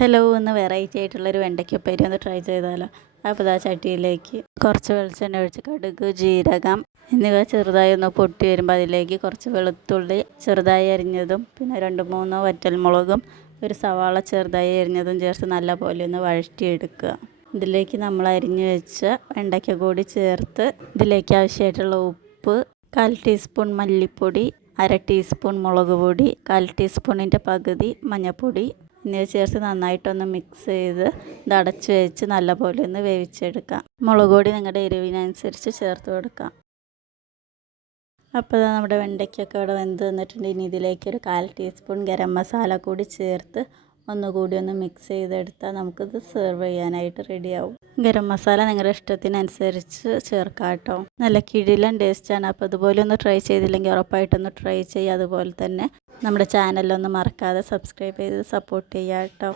Hello, ഒന്ന് variety ആയിട്ടുള്ളൊരു വെണ്ടയ്ക്ക ഒന്ന് ട്രൈ ചെയ്താലോ. അപ്പോൾ ആ ചട്ടിയിലേക്ക് കുറച്ച് വെളിച്ചെണ്ണ ഒഴിച്ച് കടുക്, ജീരകം എന്നിവ ചെറുതായി ഒന്ന് പൊട്ടി വരുമ്പോൾ അതിലേക്ക് കുറച്ച് വെളുത്തുള്ളി ചെറുതായി അരിഞ്ഞതും പിന്നെ 2-3 വറ്റൽമുളകും ഒരു സവാള ചെറുതായി അരിഞ്ഞതും ചേർത്ത് നല്ലപോലെ ഒന്ന് വഴറ്റിയെടുക്കുക. ഇതിലേക്ക് നമ്മൾ അരിഞ്ഞു വെച്ച വെണ്ടയ്ക്ക കൂടി ചേർത്ത് ഇതിലേക്ക് ആവശ്യമായിട്ടുള്ള ഉപ്പ്, 1/4 ടീസ്പൂൺ മല്ലിപ്പൊടി, 1/2 ടീസ്പൂൺ മുളക് പൊടി, 1/4 ടീസ്പൂണിൻ്റെ പകുതി മഞ്ഞൾപ്പൊടി എന്നിവ ചേർത്ത് നന്നായിട്ടൊന്ന് മിക്സ് ചെയ്ത് ഇത് അടച്ച് വെച്ച് നല്ലപോലെ ഒന്ന് വേവിച്ചെടുക്കാം. മുളക് പൊടി നിങ്ങളുടെ എരിവിനനുസരിച്ച് ചേർത്ത് കൊടുക്കാം. അപ്പോൾ നമ്മുടെ വെണ്ടയ്ക്കൊക്കെ ഇവിടെ വെന്ത് വന്നിട്ടുണ്ട്. ഇനി ഇതിലേക്ക് ഒരു 1/4 ടീസ്പൂൺ ഗരം മസാല കൂടി ചേർത്ത് ഒന്നുകൂടി ഒന്ന് മിക്സ് ചെയ്തെടുത്താൽ നമുക്കിത് സെർവ് ചെയ്യാനായിട്ട് റെഡിയാവും. ഗരം മസാല നിങ്ങളുടെ ഇഷ്ടത്തിനനുസരിച്ച് ചേർക്കാം കേട്ടോ. നല്ല കിടിലൻ ടേസ്റ്റാണ്. അപ്പോൾ ഇതുപോലെ ഒന്ന് ട്രൈ ചെയ്തില്ലെങ്കിൽ ഉറപ്പായിട്ടൊന്ന് ട്രൈ ചെയ്യുക. അതുപോലെ തന്നെ നമ്മുടെ ചാനലൊന്ന് മറക്കാതെ സബ്സ്ക്രൈബ് ചെയ്ത് സപ്പോർട്ട് ചെയ്യുക കേട്ടോ.